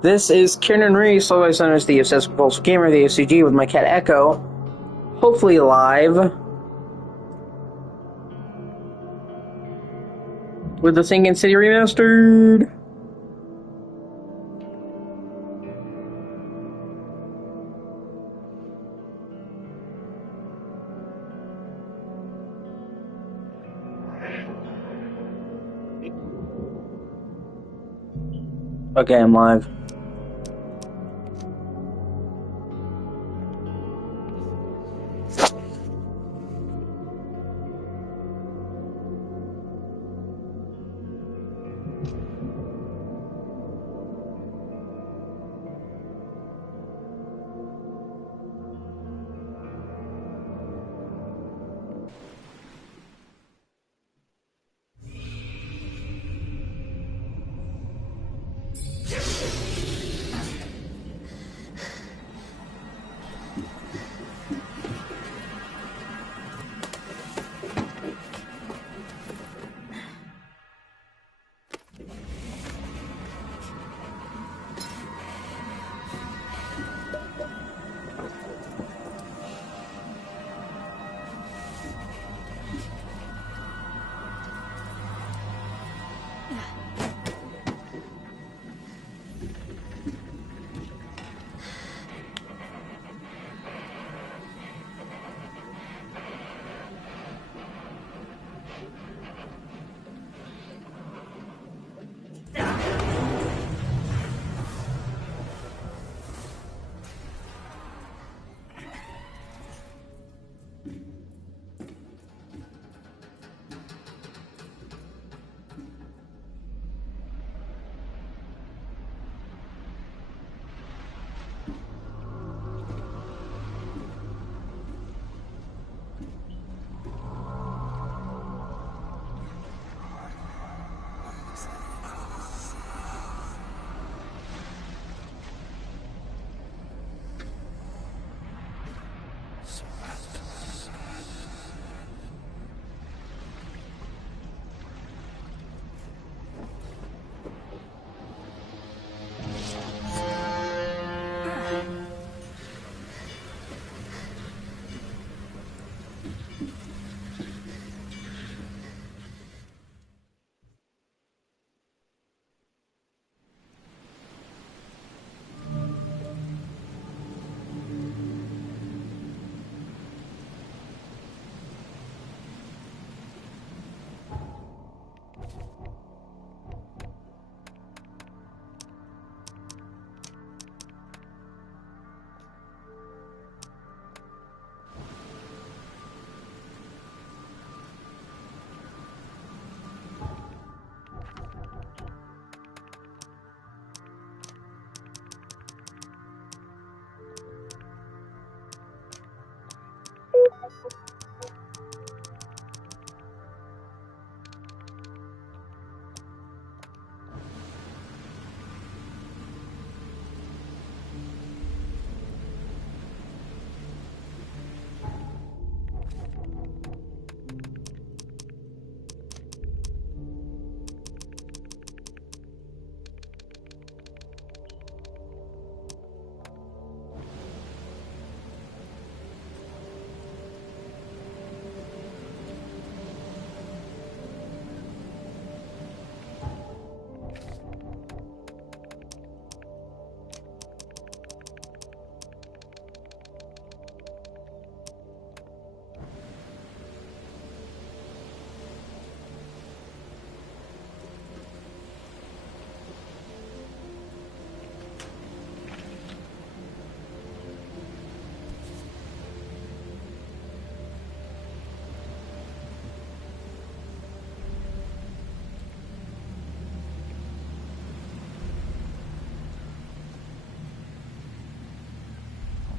This is Kieran Reese, otherwise known as the Obsessive Compulsive Gamer, the O.C.G, with my cat Echo, hopefully live, with the Sinking City Remastered. Okay, I'm live.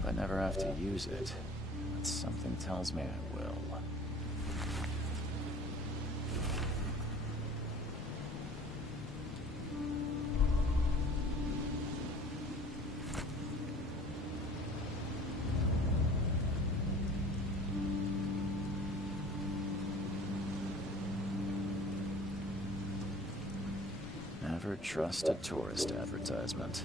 I never have to use it, but something tells me I will. Never trust a tourist advertisement.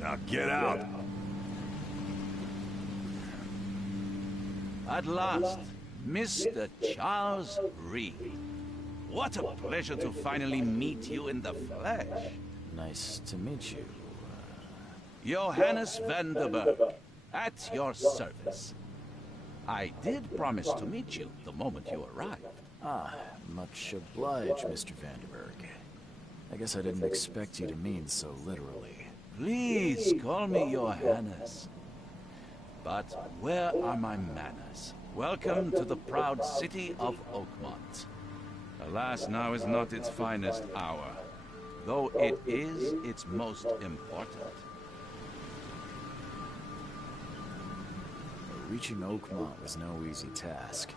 Now get out. At last, Mr. Charles Reed. What a pleasure to finally meet you in the flesh. Nice to meet you. Johannes Vanderberg, at your service. I did promise to meet you the moment you arrived. Ah, much obliged, Mr. Vanderberg. I guess I didn't expect you to mean so literally. Please call me Johannes. But where are my manners? Welcome to the proud city of Oakmont. Alas, now is not its finest hour, though it is its most important. Reaching Oakmont was no easy task.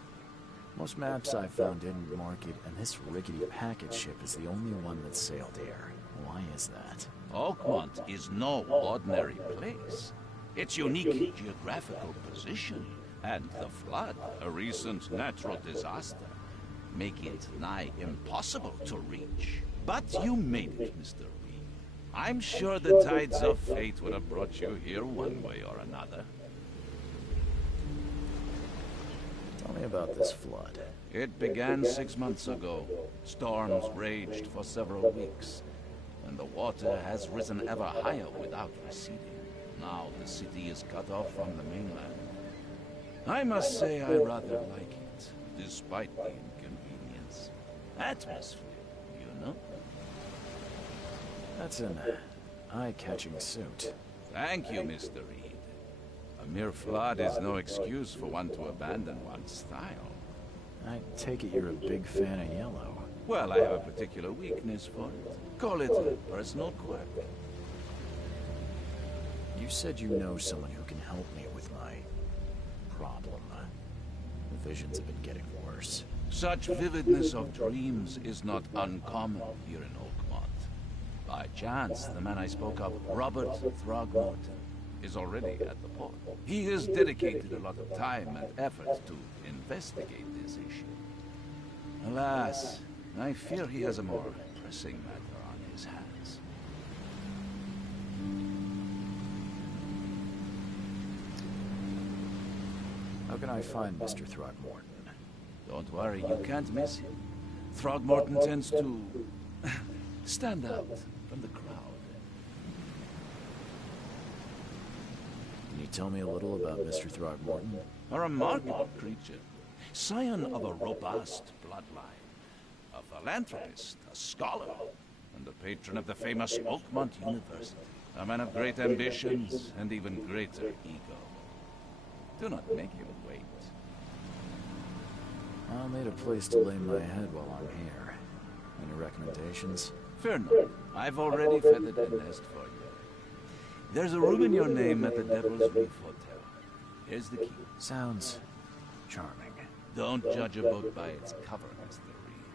Most maps I found didn't mark it, and this rickety packet ship is the only one that sailed here. Why is that? Oakmont is no ordinary place. Its unique geographical position and the flood, a recent natural disaster, make it nigh impossible to reach. But you made it, Mr. Reed. I'm sure the tides of fate would have brought you here one way or another. Tell me about this flood. It began 6 months ago. Storms raged for several weeks, and the water has risen ever higher without receding. Now the city is cut off from the mainland. I must say I rather like it, despite the inconvenience. Atmosphere, you know? That's an eye-catching suit. Thank you, Mr. Reed. A mere flood is no excuse for one to abandon one's style. I take it you're a big fan of yellow. Well, I have a particular weakness for it. Call it a personal quirk. You said you know someone who can help me with my problem. The visions have been getting worse. Such vividness of dreams is not uncommon here in Oakmont. By chance, the man I spoke of, Robert Throgmorton, is already at the port. He has dedicated a lot of time and effort to investigate this issue. Alas, I fear he has a more pressing matter on his hands. How can I find Mr. Throgmorton? Don't worry, you can't miss him. Throgmorton tends to stand out from the crowd. Can you tell me a little about Mr. Throgmorton? A remarkable creature, scion of a robust bloodline, a philanthropist, a scholar, and the patron of the famous Oakmont University. A man of great ambitions and even greater ego. Do not make him wait. I'll need a place to lay my head while I'm here. Any recommendations? Fear not. I've already feathered a nest for you. There's a room in your name at the Devil's Reef Hotel. Here's the key. Sounds charming. Don't judge a book by its cover, Mr. Reed.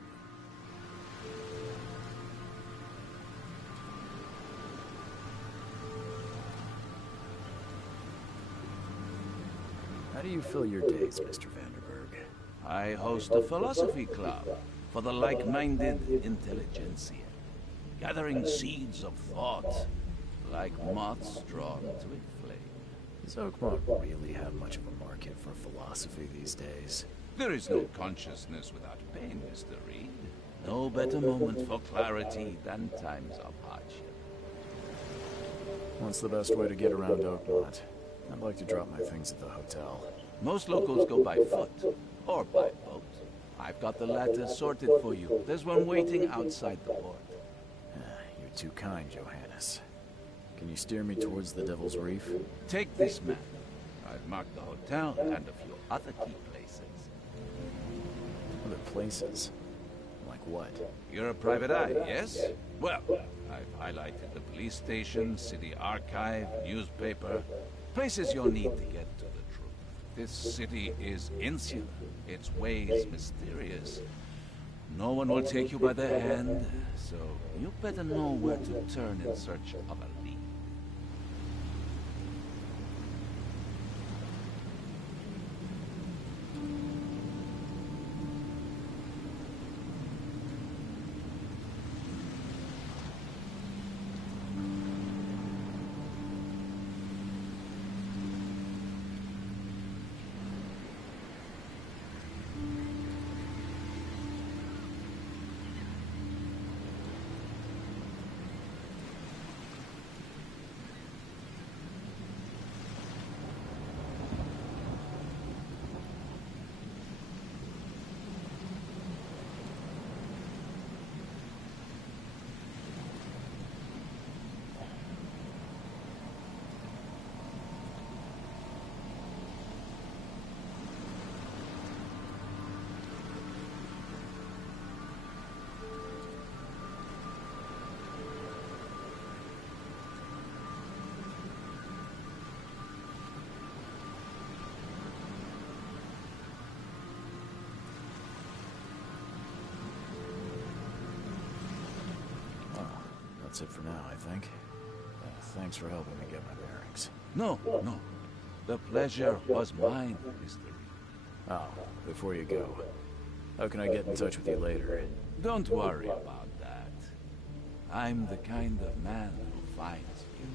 How do you fill your days, Mr. Vanderberg? I host a philosophy club. for the like-minded intelligentsia, gathering seeds of thought, like moths drawn to a flame. Does Oakmont really have much of a market for philosophy these days? There is no consciousness without pain, Mr. Reed. No better moment for clarity than times of hardship. What's the best way to get around Oakmont? I'd like to drop my things at the hotel. Most locals go by foot, or by boat. I've got the latter sorted for you. There's one waiting outside the port. You're too kind, Johannes. Can you steer me towards the Devil's Reef? Take this map. I've marked the hotel and a few other key places. Other places? Like what? You're a private eye, yes? Well, I've highlighted the police station, city archive, newspaper, places you'll need to get to the truth. This city is insular, its ways mysterious. No one will take you by the hand, so you better know where to turn in search of a lead. That's it for now, I think. Thanks for helping me get my bearings. No. The pleasure was mine, Mr. Reed. Oh, before you go, how can I get in touch with you later? Don't worry about that. I'm the kind of man who finds you.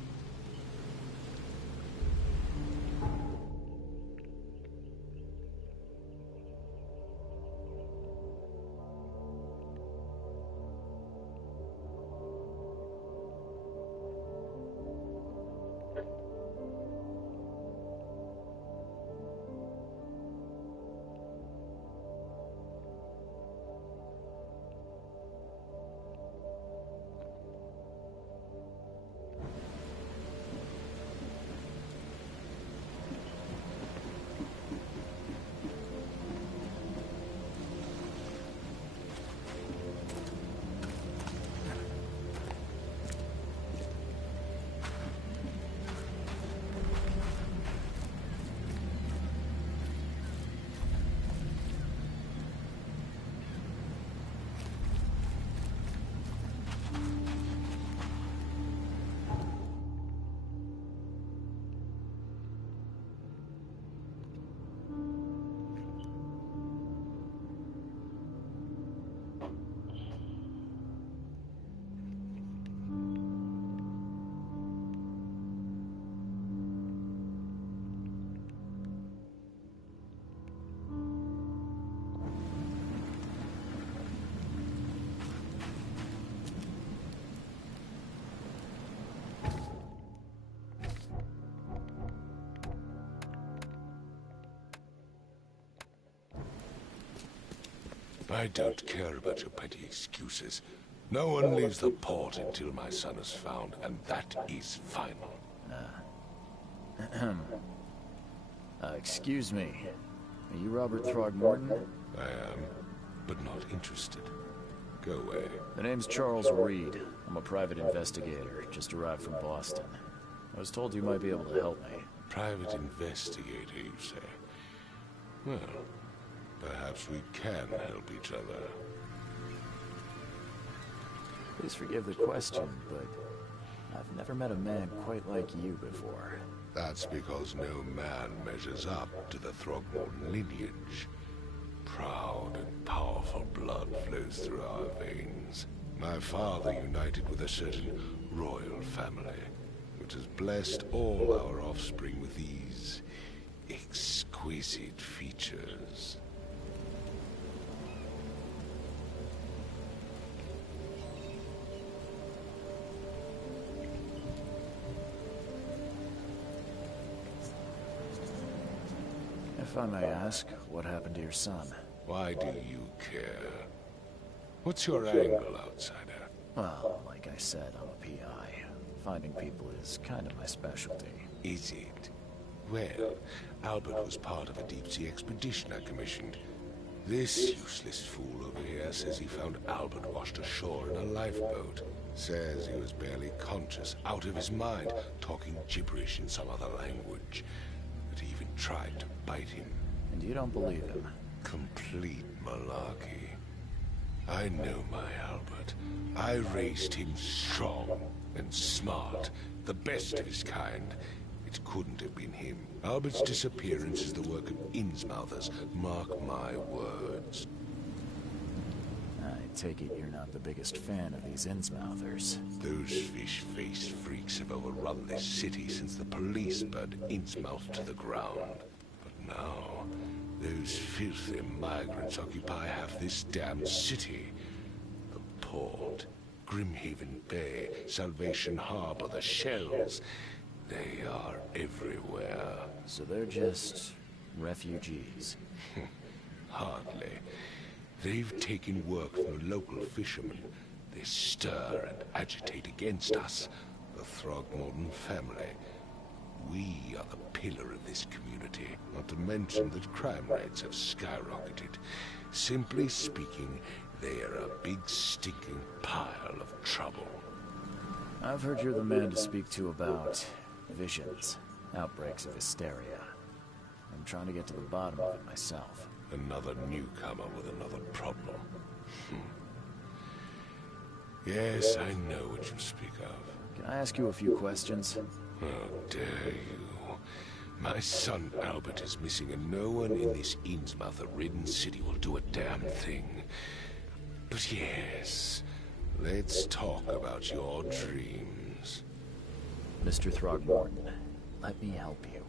I don't care about your petty excuses. No one leaves the port until my son is found, and that is final. Excuse me. Are you Robert Throgmorton? I am, but not interested. Go away. The name's Charles Reed. I'm a private investigator, just arrived from Boston. I was told you might be able to help me. Private investigator, you say? Well, perhaps we can help each other. Please forgive the question, but I've never met a man quite like you before. That's because no man measures up to the Throgmorton lineage. Proud, Proud and powerful blood flows through our veins. My father united with a certain royal family, which has blessed all our offspring with these exquisite features. If I may ask, what happened to your son? Why do you care? What's your angle, outsider? Well, like I said, I'm a PI. Finding people is kind of my specialty. Is it? Well, Albert was part of a deep-sea expedition I commissioned. This useless fool over here says he found Albert washed ashore in a lifeboat. Says he was barely conscious, out of his mind, talking gibberish in some other language. That he even tried to bite him. And you don't believe him? Complete malarkey. I know my Albert. I raised him strong and smart, the best of his kind. It couldn't have been him. Albert's disappearance is the work of Innsmouthers, mark my words. I take it you're not the biggest fan of these Innsmouthers. Those fish-faced freaks have overrun this city since the police burned Innsmouth to the ground. But now, those filthy migrants occupy half this damned city. The port, Grimhaven Bay, Salvation Harbor, the shells. They are everywhere. So they're just refugees. Hardly. They've taken work from the local fishermen. They stir and agitate against us, the Throgmorton family. We are the pillar of this community, not to mention that crime rates have skyrocketed. Simply speaking, they are a big stinking pile of trouble. I've heard you're the man to speak to about visions, outbreaks of hysteria. I'm trying to get to the bottom of it myself. Another newcomer with another problem. Yes, I know what you speak of. Can I ask you a few questions? How dare you? My son Albert is missing, and no one in this Innsmouth-ridden city will do a damn thing. But yes, let's talk about your dreams. Mr. Throgmorton, let me help you.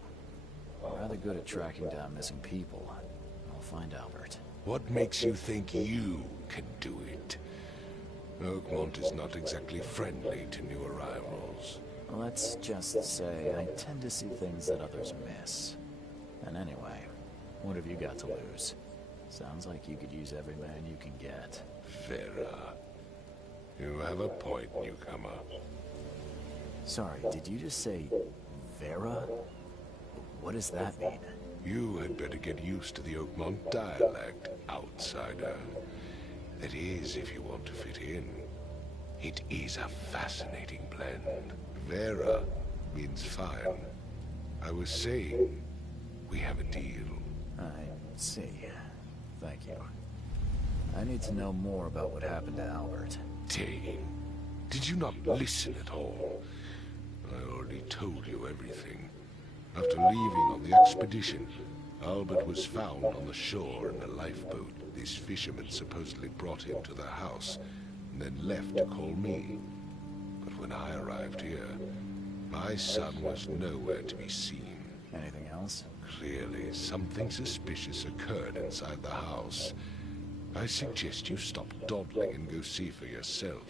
I'm rather good at tracking down missing people. I'll find Albert. What makes you think you can do it? Oakmont is not exactly friendly to new arrivals. Let's just say I tend to see things that others miss. And anyway, what have you got to lose? Sounds like you could use every man you can get. Vera. You have a point, newcomer. Sorry, did you just say Vera? What does that mean? You had better get used to the Oakmont dialect, outsider. That is, if you want to fit in. It is a fascinating blend. Vera means fine. I was saying, we have a deal. I see. Thank you. I need to know more about what happened to Albert. Dane, did you not listen at all? I already told you everything. After leaving on the expedition, Albert was found on the shore in a lifeboat. This fisherman supposedly brought him to the house, and then left to call me. But when I arrived here, my son was nowhere to be seen. Anything else? Clearly, something suspicious occurred inside the house. I suggest you stop dawdling and go see for yourself.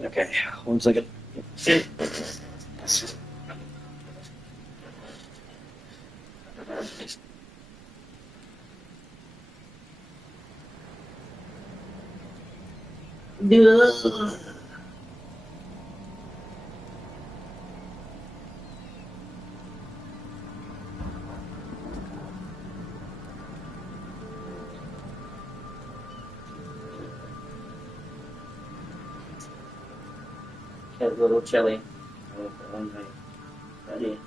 Okay, 1 second. Get a little chilly. Ready.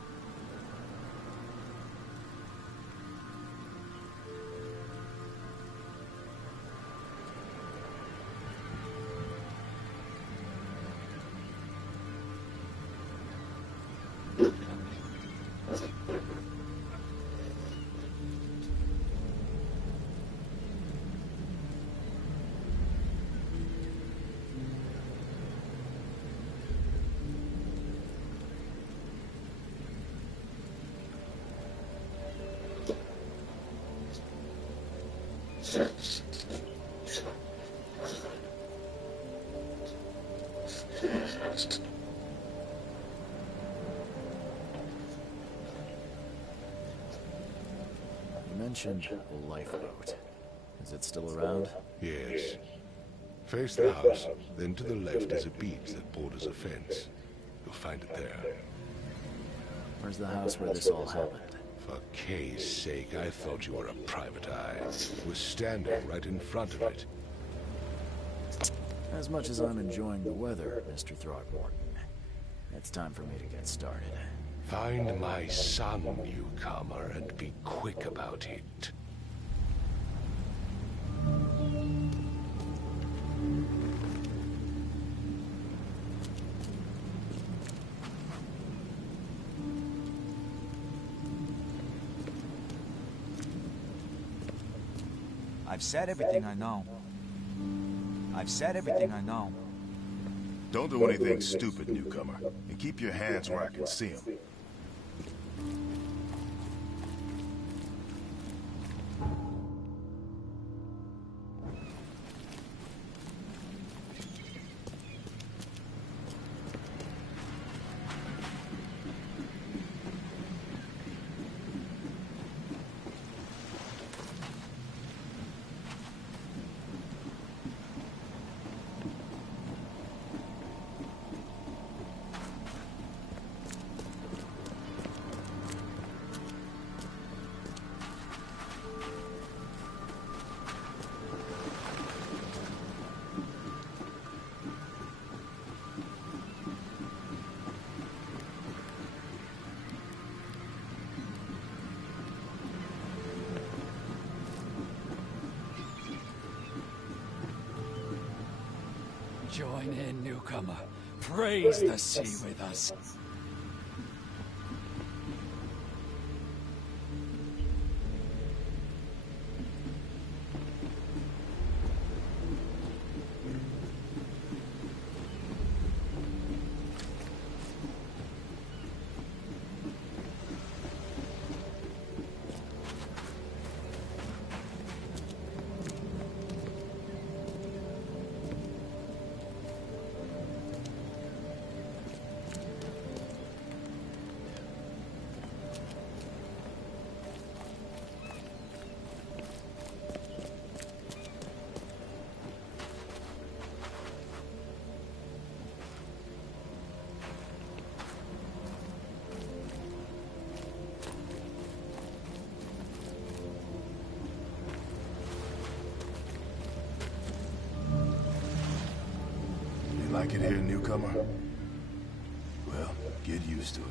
You mentioned a lifeboat. Is it still around? Yes. Face the house, then to the left is a beach that borders a fence. You'll find it there. Where's the house where this all happened? For Kay's sake, I thought you were a private eye. We're standing right in front of it. As much as I'm enjoying the weather, Mr. Throgmorton, it's time for me to get started. Find my son, newcomer, and be quick about it. I've said everything I know. I've said everything I know. Don't do anything stupid, newcomer. And keep your hands where I can see them. Join in, newcomer. Praise the sea with us. Like it here, newcomer? Well, get used to it.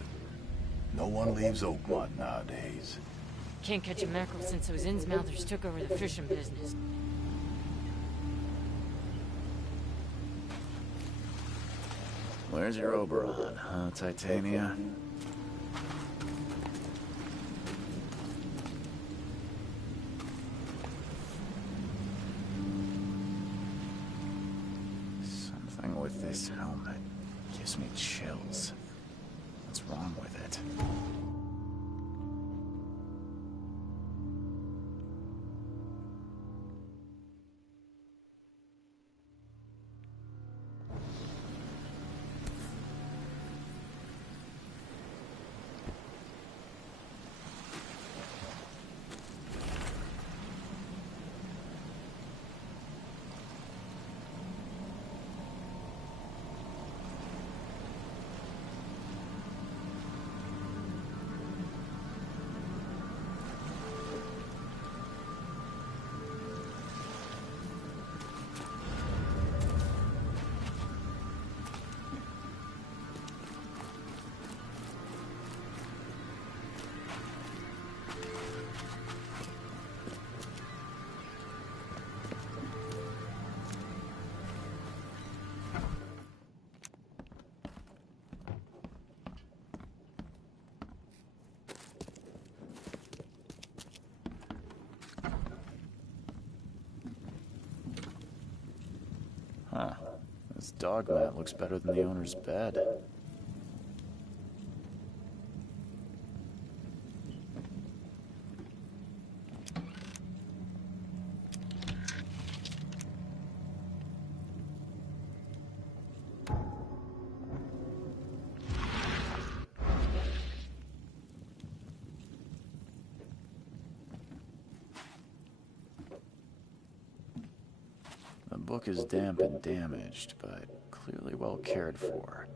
No one leaves Oakmont nowadays. Can't catch a mackerel since those Innsmouthers took over the fishing business. Where's your Oberon, huh, Titania? Something with this helmet gives me chills. What's wrong with it? Huh. This dog mat looks better than the owner's bed. book is damp and damaged, but clearly well cared for.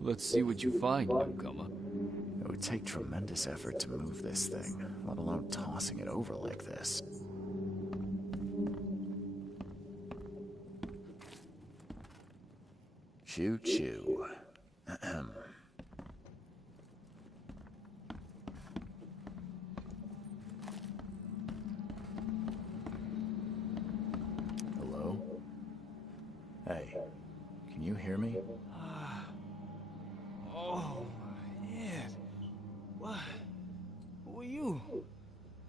Let's see what you find, newcomer. It would take tremendous effort to move this thing, let alone tossing it over like this. Choo-choo. Ahem. Hello? Hey, can you hear me? Oh, my head. What? Who are you?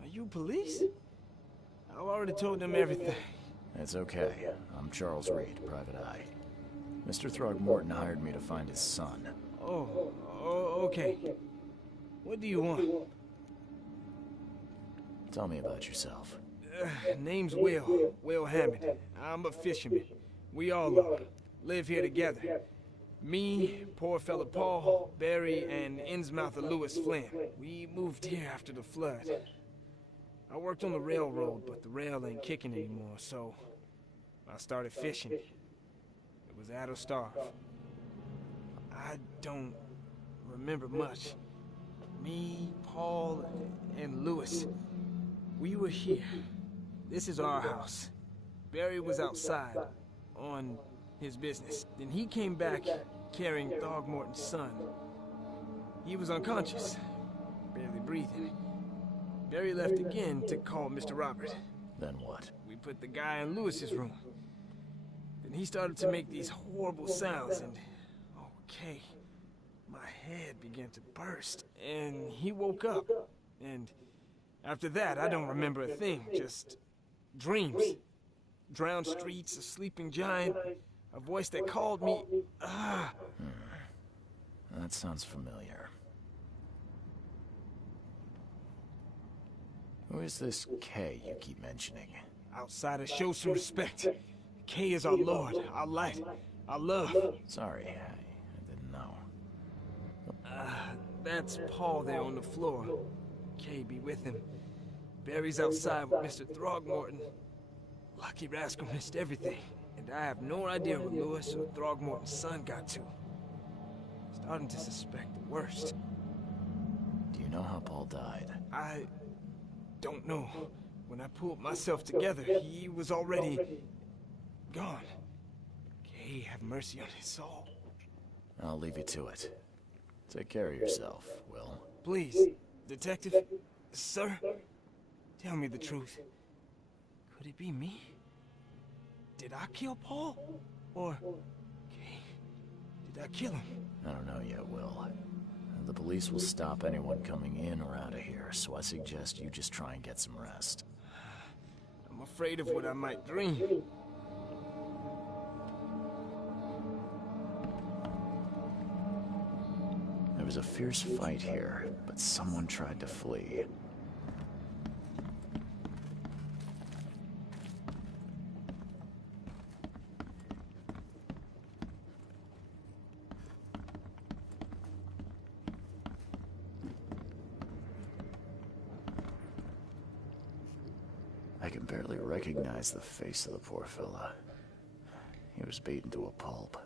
Are you police? I've already told them everything. It's okay. I'm Charles Reed, Private Eye. Mr. Throgmorton hired me to find his son. Oh, okay. What do you want? Tell me about yourself. Name's Will Hammond. I'm a fisherman. We all are. Live here together. Me, poor fella Paul, Barry, and Innsmouther Lewis Flynn. We moved here after the flood. I worked on the railroad, but the rail ain't kicking anymore, so I started fishing. It was at or starve. I don't remember much. Me, Paul, and Lewis, we were here. This is our house. Barry was outside, on his business. Then he came back carrying Throgmorton's son. He was unconscious, barely breathing. Barry left again to call Mr. Robert. Then what? We put the guy in Lewis's room. Then he started to make these horrible sounds and... okay, my head began to burst. And he woke up. And after that, I don't remember a thing, just dreams. Drowned streets, a sleeping giant, a voice that called me. That sounds familiar. Who is this K you keep mentioning? Outsiders, show some respect. K is our lord, our light, our love. Sorry, I didn't know. That's Paul there on the floor. K be with him. Barry's outside with Mr. Throgmorton. Lucky rascal missed everything, and I have no idea where Lewis or Throgmorton's son got to. Starting to suspect the worst. Do you know how Paul died? I don't know. When I pulled myself together, he was already gone. May have mercy on his soul. I'll leave you to it. Take care of yourself, Will. Please, Detective, sir, tell me the truth. Could it be me? Did I kill Paul? Or... did I kill him? I don't know yet, Will. The police will stop anyone coming in or out of here, so I suggest you just try and get some rest. I'm afraid of what I might dream. There was a fierce fight here, but someone tried to flee. I can barely recognize the face of the poor fella. He was beaten to a pulp.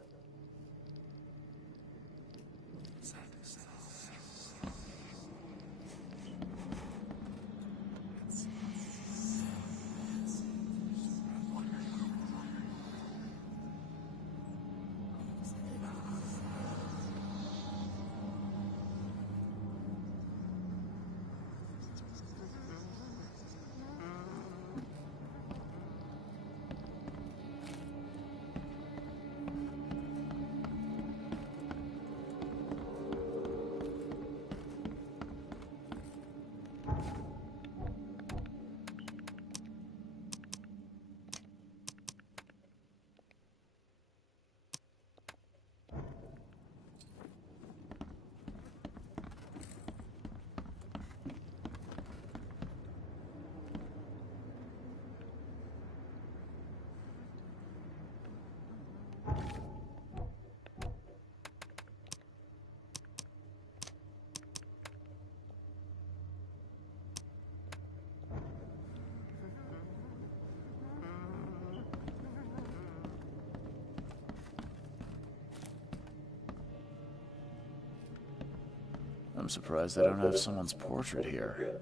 I'm surprised they don't have someone's portrait here.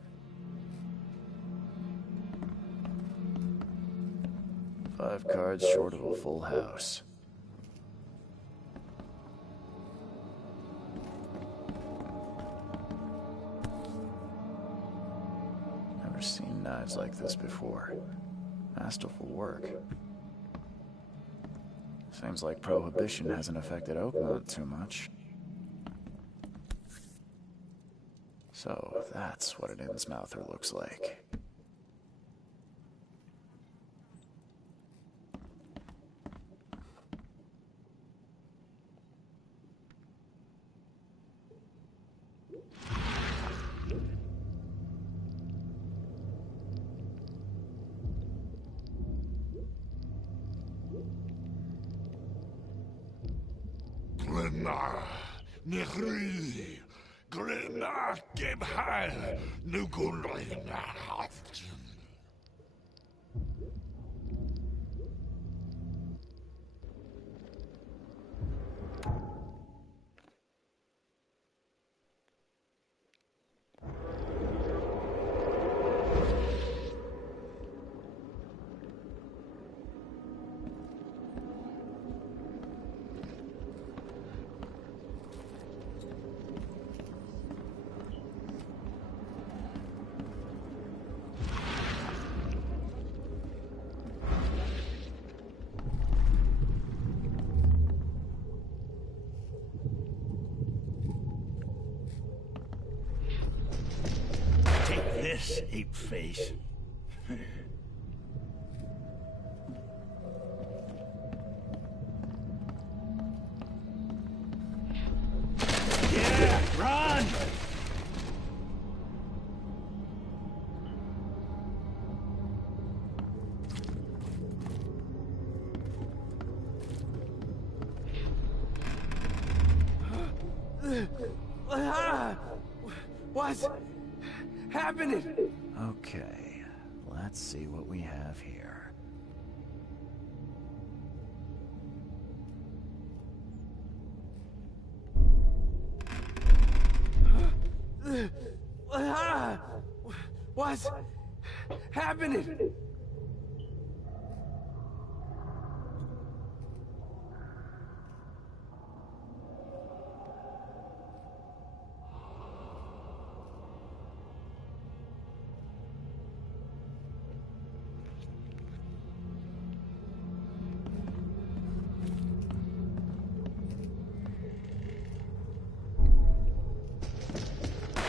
Five cards short of a full house. Never seen knives like this before. Masterful work. Seems like Prohibition hasn't affected Oakmont too much. So, that's what an Innsmouther looks like. Glenna, Nechri, Glenna, Gebhal, Nugulina. This ape face. Yeah, run! What's happening? Okay, let's see what we have here. What's happening?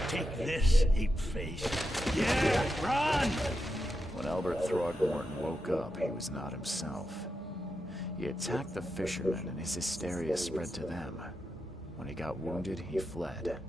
Take this, ape face. Yeah, run! When Albert Throgmorton woke up, he was not himself. He attacked the fishermen and his hysteria spread to them. When he got wounded, he fled.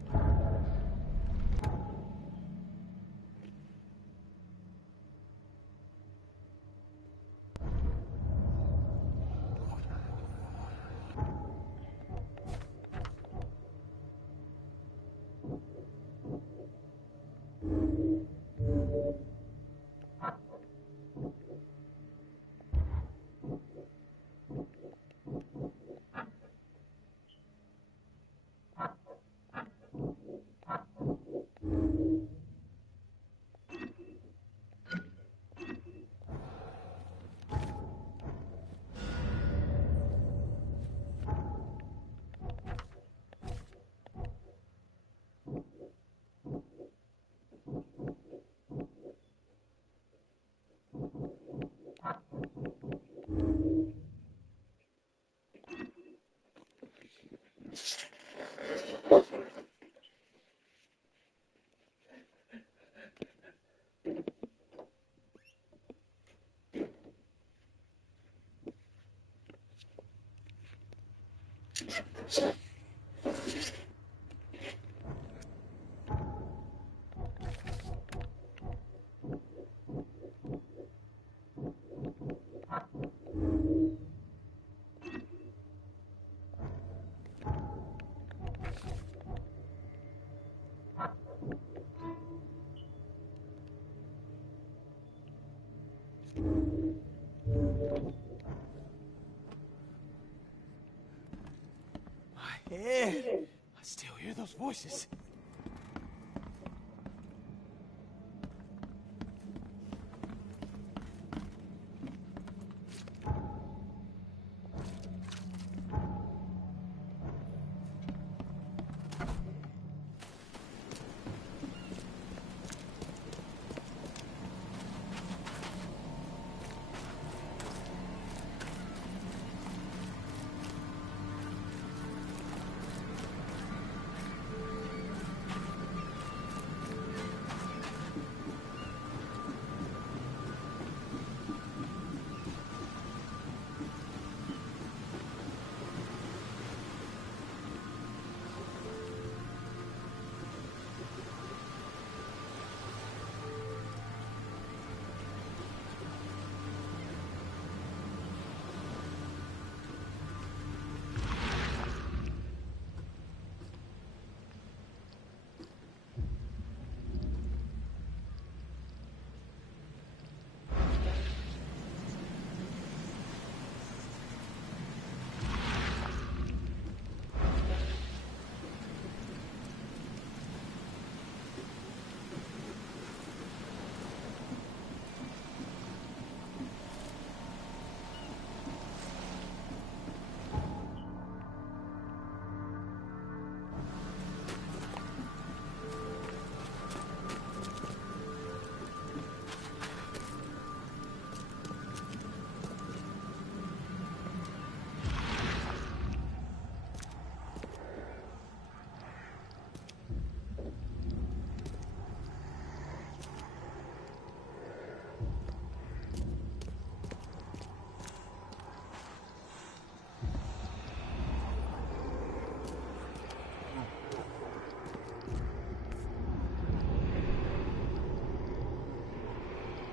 My head. I still hear those voices.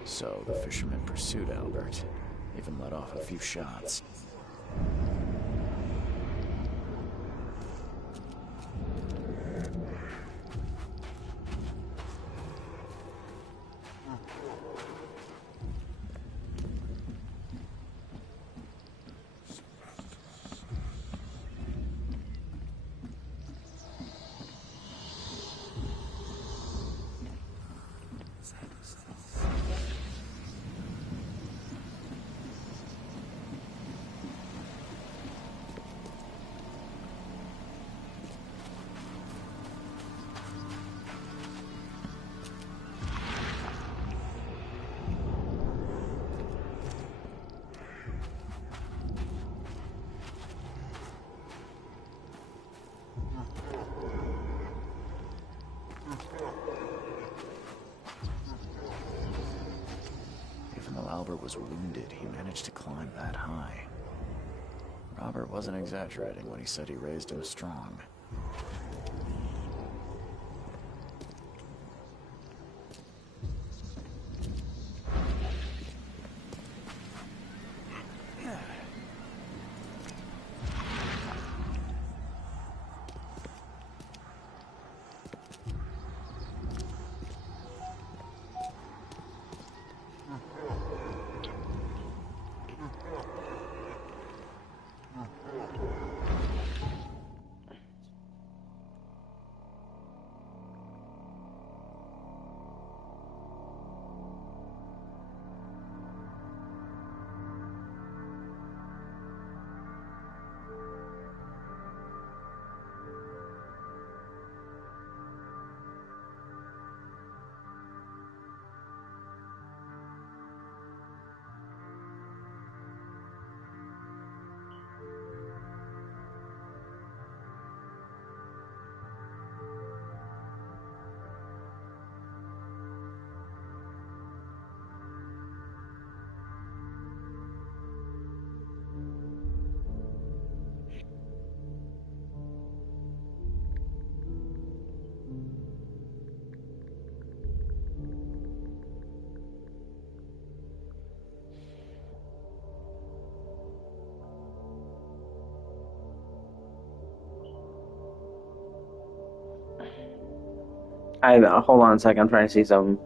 So the fisherman pursued Albert, even let off a few shots. Even though Albert was wounded, he managed to climb that high. Robert wasn't exaggerating when he said he raised him strong. Hold on a second, I'm trying to see something.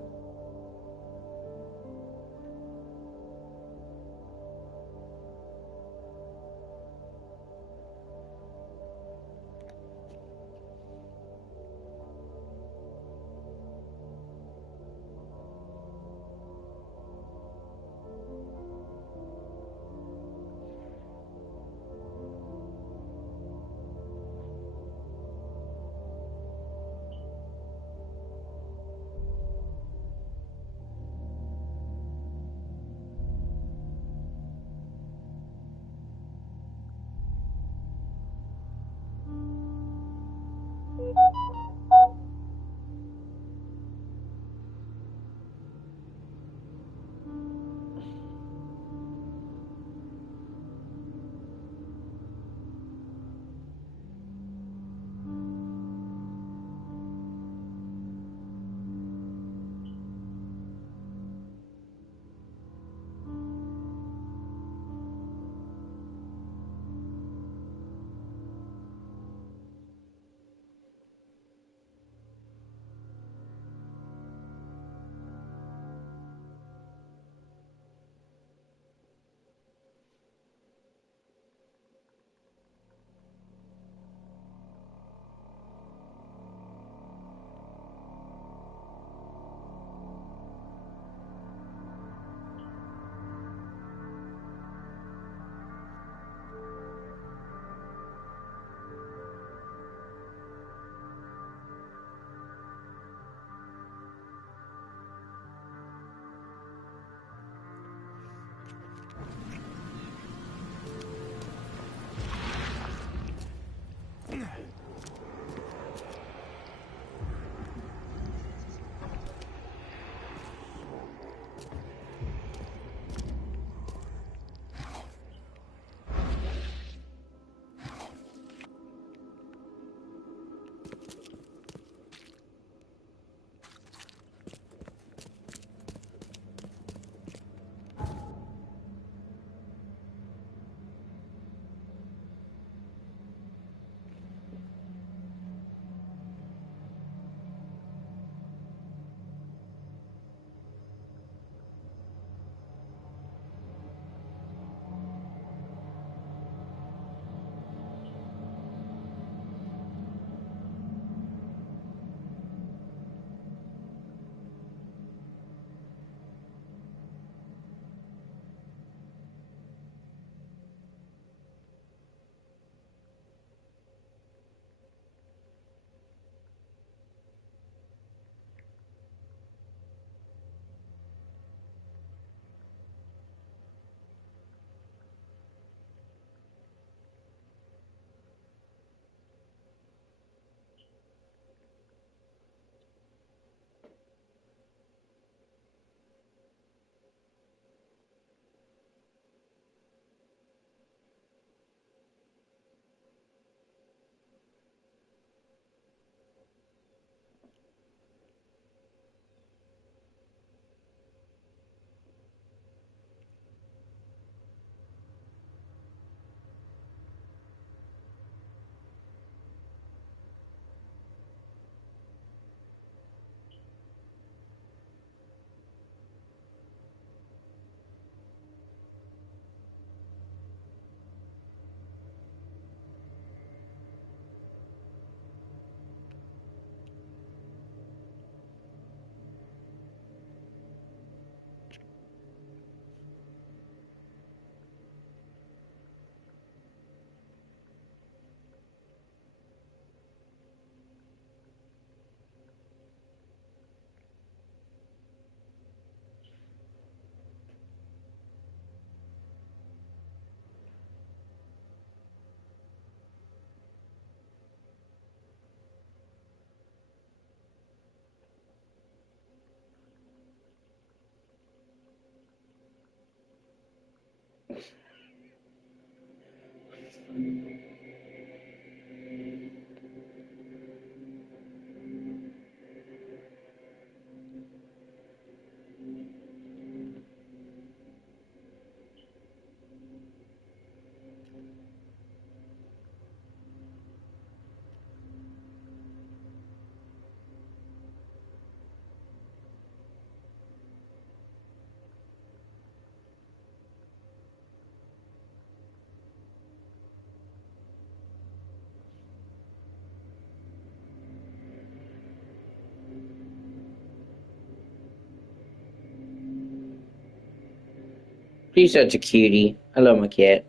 She's such a cutie. I love my cat.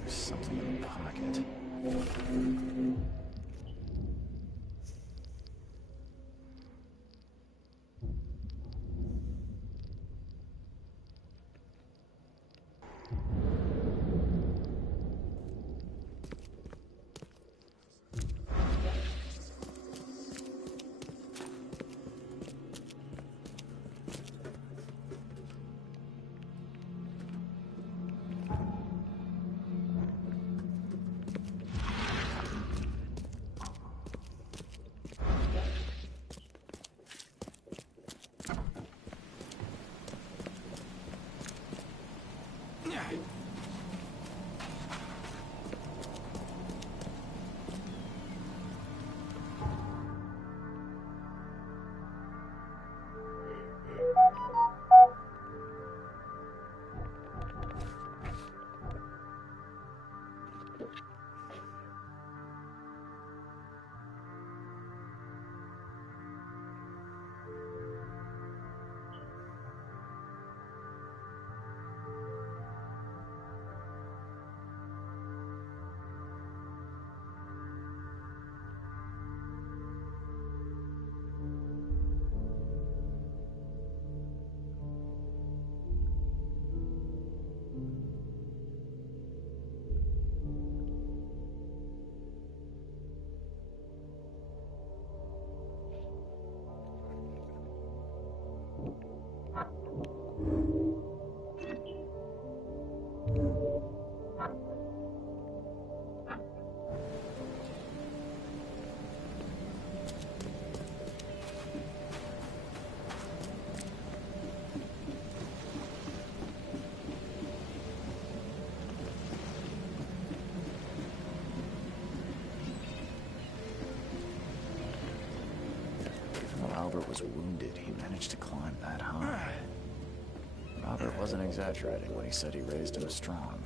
There's something in the pocket. Albert was wounded, he managed to climb that high. Robert wasn't exaggerating when he said he raised him strong.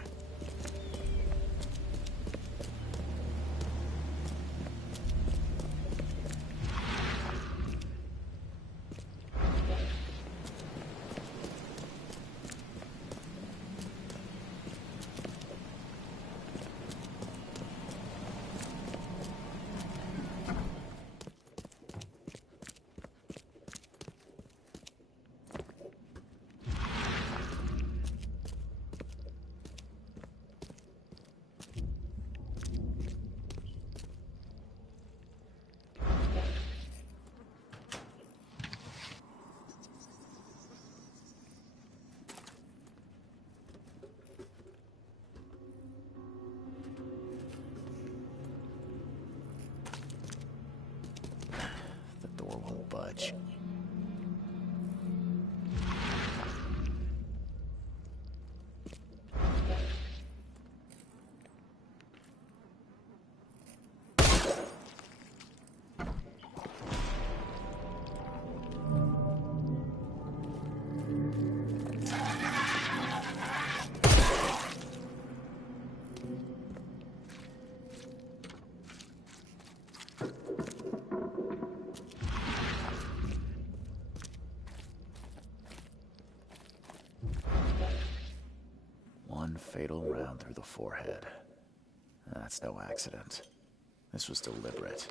village. One fatal round through the forehead. That's no accident. This was deliberate.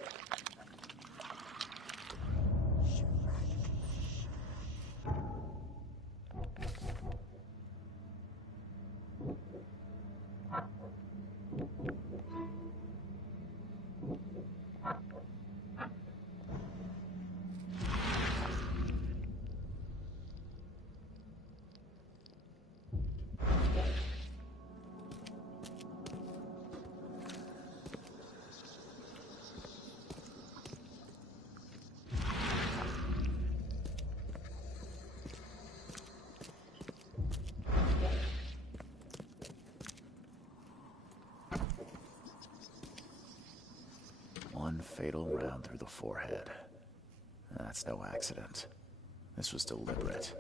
One fatal round through the forehead. That's no accident. This was deliberate.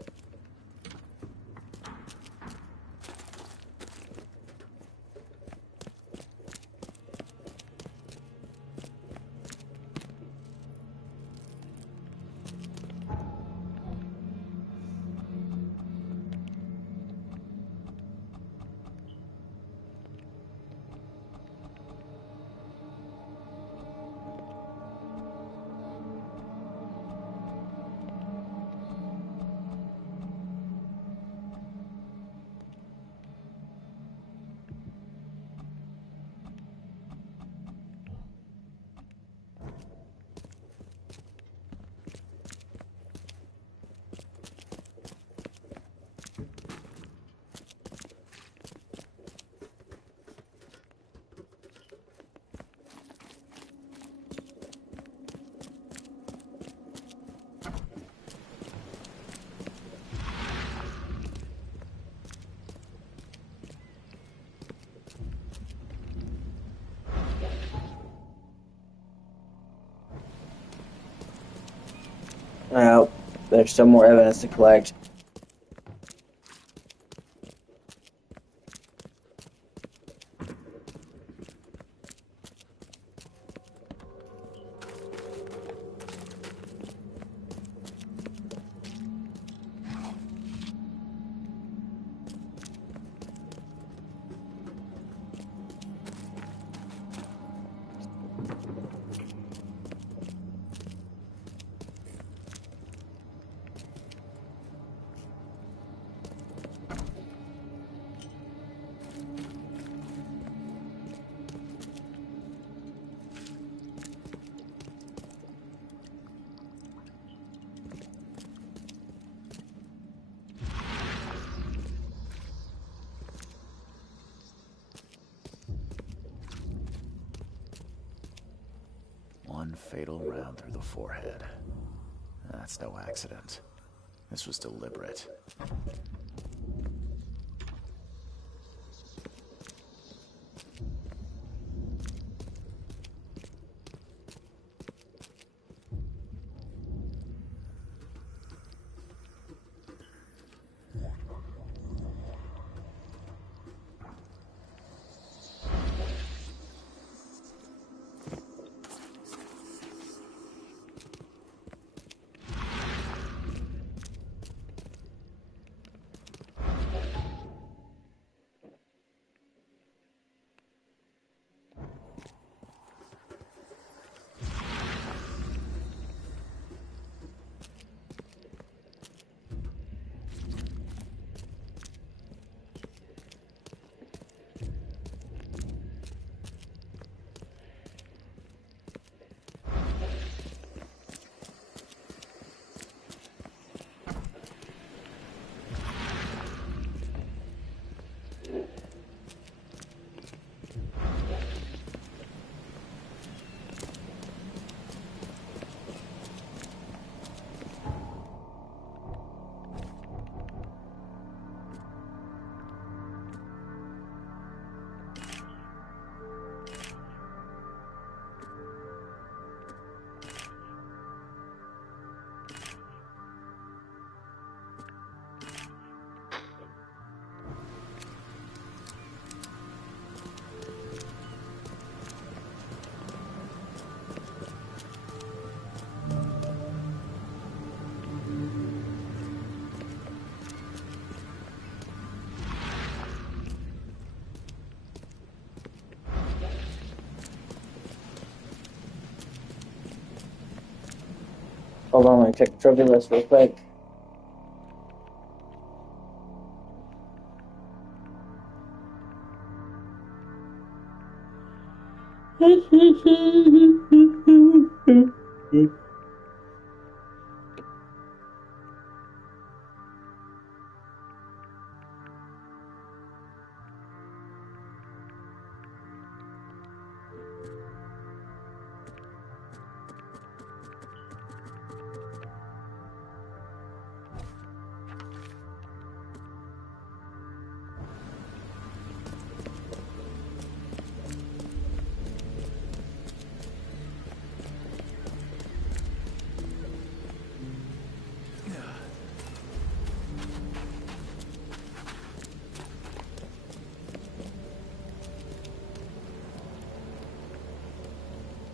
Oh, there's still more evidence to collect. One fatal round through the forehead. That's no accident. This was deliberate. Hold on, let me check the trophy list real quick.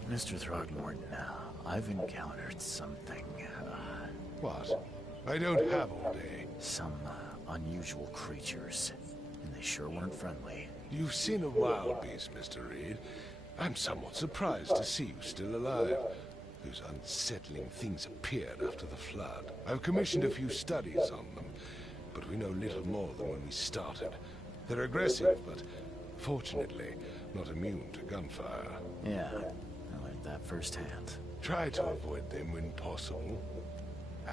Mr. Throgmorton, I've encountered something. What? I don't have all day. Some unusual creatures, and they sure weren't friendly. You've seen a wild beast, Mr. Reed. I'm somewhat surprised to see you still alive. Those unsettling things appeared after the flood. I've commissioned a few studies on them, but we know little more than when we started. They're aggressive, but fortunately not immune to gunfire. Yeah, I learned that firsthand. Try to avoid them when possible.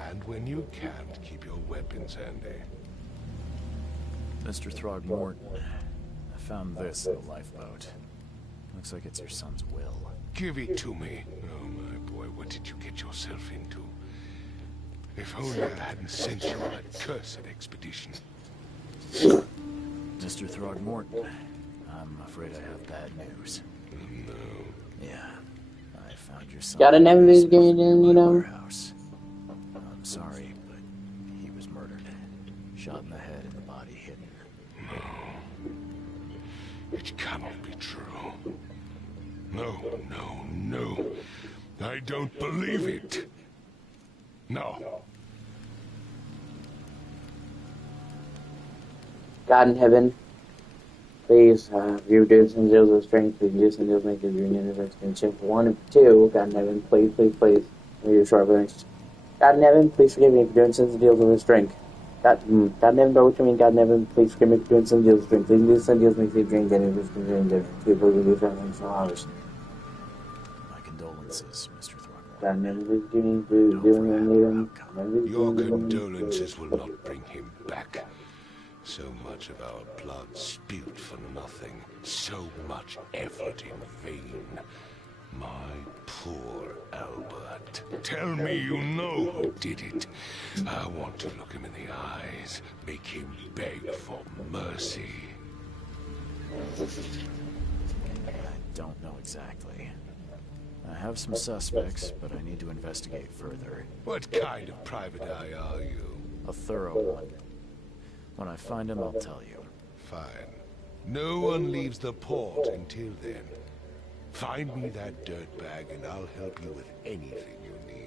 And when you can't, keep your weapons handy. Mr. Throgmorton, I found this in the lifeboat. Looks like it's your son's will. Give it to me. Oh, my boy, what did you get yourself into? If only I hadn't sent you on that cursed expedition. Mr. Throgmorton, I'm afraid I have bad news. No. Yeah, I found your son. Gotta navigate again, you know. House. I'm sorry, but he was murdered. Shot in the head and the body hidden. No. It cannot be true. No, no, no. I don't believe it. No. God in heaven, please, if you're doing some deals with strength, please do some deals make the dream universe can shift 1 and 2. God in heaven, please, please, please. Your short range. God in heaven, please forgive me for doing some deals with strength. God in heaven, but what you mean, God in heaven, please forgive me for doing some deals with strength. Please do some deals make the dream universe can dream different. People will do something for hours. My condolences, Mr. Throgmorton. God in heaven, please do need to do them. Your condolences will not bring him back. So much of our blood spilled for nothing. So much effort in vain. My poor Albert. Tell me you know who did it. I want to look him in the eyes. Make him beg for mercy. I don't know exactly. I have some suspects, but I need to investigate further. What kind of private eye are you? A thorough one. When I find him, I'll tell you. Fine. No one leaves the port until then. Find me that dirtbag and I'll help you with anything you need.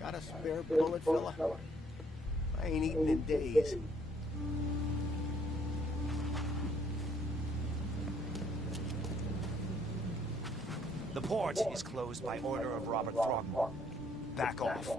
Got a spare bullet, fella? I ain't eaten in days. The port is closed by order of Robert Throgmorton. Back off.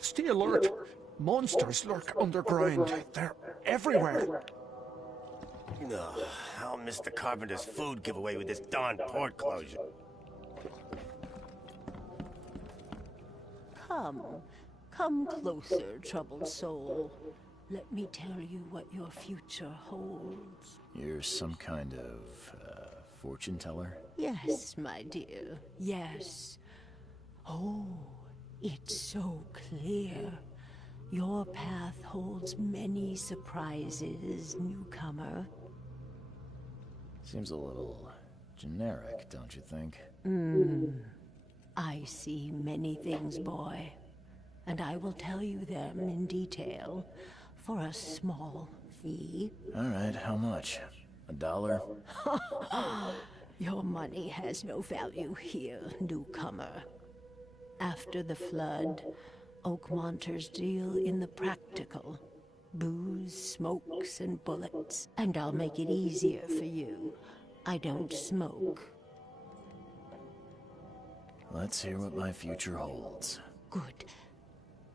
Stay alert. Monsters lurk underground. They're everywhere. Ugh, I'll miss the carpenter's food giveaway with this darn port closure. Come closer, troubled soul. Let me tell you what your future holds. You're some kind of, fortune teller? Yes, my dear, yes. Oh, it's so clear. Your path holds many surprises, newcomer. Seems a little generic, don't you think? I see many things, boy, and I will tell you them in detail for a small fee. All right, how much? $1? Your money has no value here, newcomer. After the flood, Oakmonters deal in the practical. Booze, smokes, and bullets. And I'll make it easier for you. I don't smoke. Let's hear what my future holds. Good.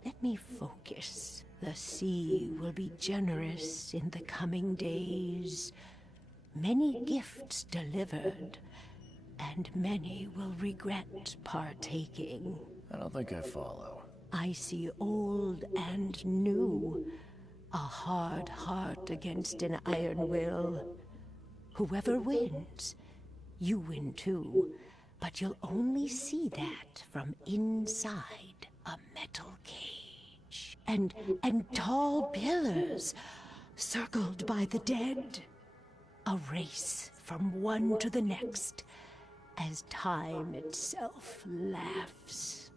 Let me focus. The sea will be generous in the coming days. Many gifts delivered, and many will regret partaking. I don't think I follow. I see old and new. A hard heart against an iron will. Whoever wins, you win too. But you'll only see that from inside a metal cage. And tall pillars, circled by the dead. A race from one to the next, as time itself laughs.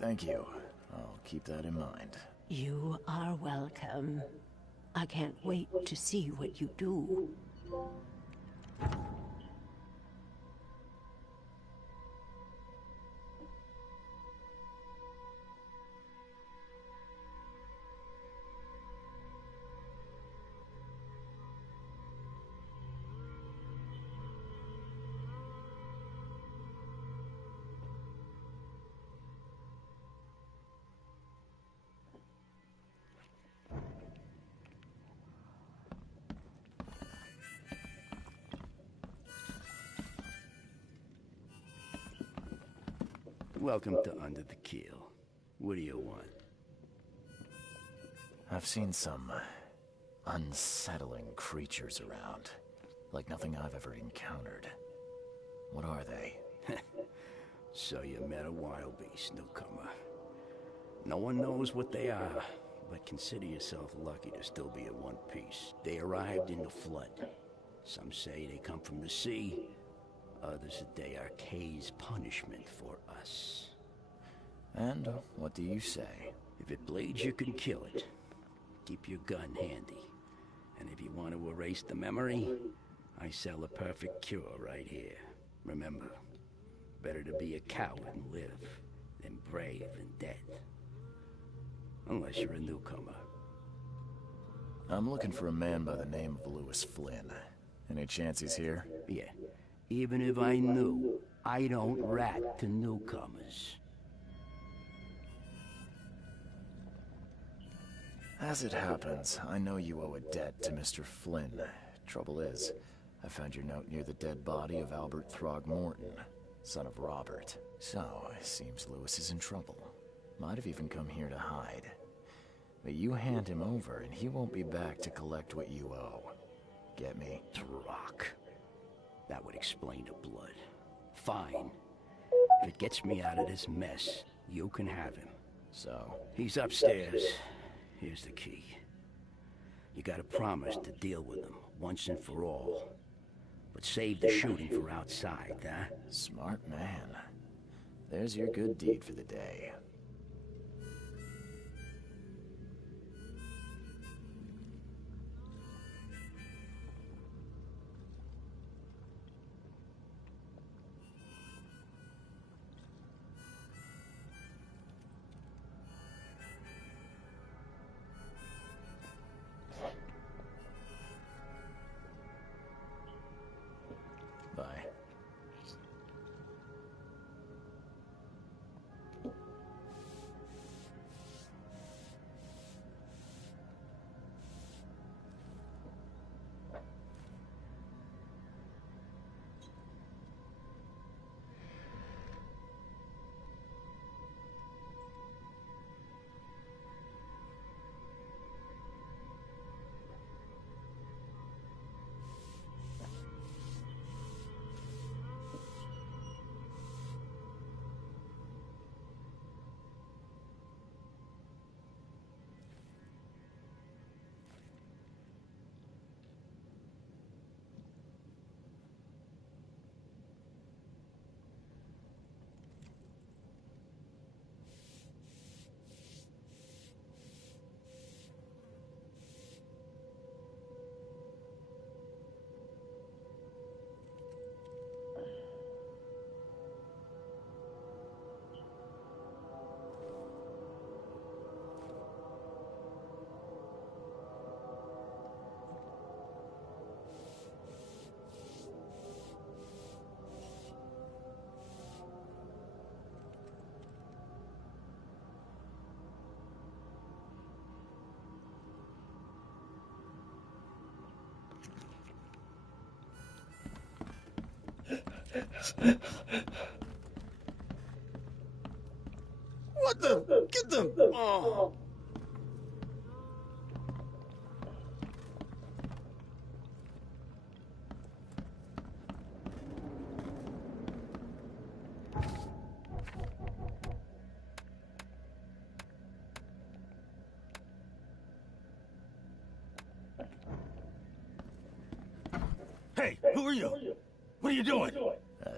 Thank you. I'll keep that in mind. You are welcome. I can't wait to see what you do. Welcome to Under the Keel. What do you want? I've seen some unsettling creatures around. Like nothing I've ever encountered. What are they? So you met a wild beast, newcomer. No one knows what they are, but consider yourself lucky to still be in one piece. They arrived in the flood. Some say they come from the sea. Others that they are Kay's punishment for us. And what do you say? If it bleeds, you can kill it. Keep your gun handy. And if you want to erase the memory, I sell a perfect cure right here. Remember, better to be a coward and live than brave and dead. Unless you're a newcomer. I'm looking for a man by the name of Lewis Flynn. Any chance he's here? Yeah. Even if I knew, I don't rat to newcomers. As it happens, I know you owe a debt to Mr. Flynn. Trouble is, I found your note near the dead body of Albert Throgmorton, son of Robert. So, it seems Lewis is in trouble. Might have even come here to hide. But you hand him over and he won't be back to collect what you owe. Get me? Throck. That would explain the blood. Fine. If it gets me out of this mess, you can have him. So? He's upstairs. Here's the key. You gotta promise to deal with him, once and for all. But save the shooting for outside, huh? Smart man. There's your good deed for the day. Bye. What the? Get them! Oh. Hey, who are you? What are you doing?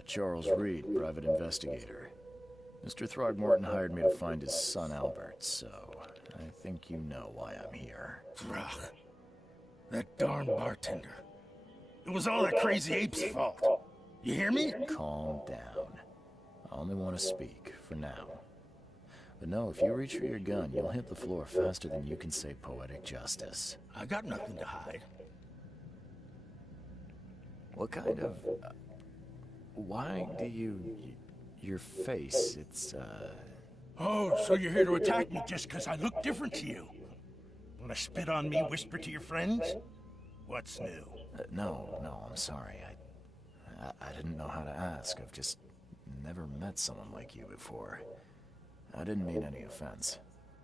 Charles Reed, private investigator. Mr. Throgmorton hired me to find his son Albert, so I think you know why I'm here. Throg. That darn bartender. It was all that crazy ape's fault. You hear me? Calm down. I only want to speak, for now. But no, if you reach for your gun, you'll hit the floor faster than you can say poetic justice. I got nothing to hide. What kind of... why do you... your face, it's, Oh, so you're here to attack me just because I look different to you? Want to spit on me, whisper to your friends? What's new? No, I'm sorry. I didn't know how to ask. I've just never met someone like you before. I didn't mean any offense.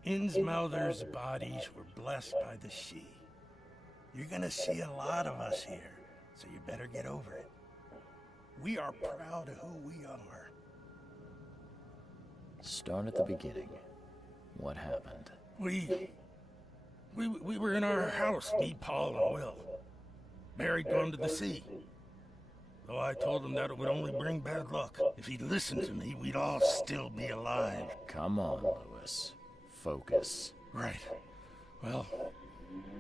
Innsmouther's bodies were blessed by the sea. You're gonna see a lot of us here, so you better get over it. We are proud of who we are. Start at the beginning. What happened? We were in our house, me, Paul, and Will. Barry'd gone to the sea. Though I told him that it would only bring bad luck. If he'd listened to me, we'd all still be alive. Come on, Lewis. Focus. Right. Well,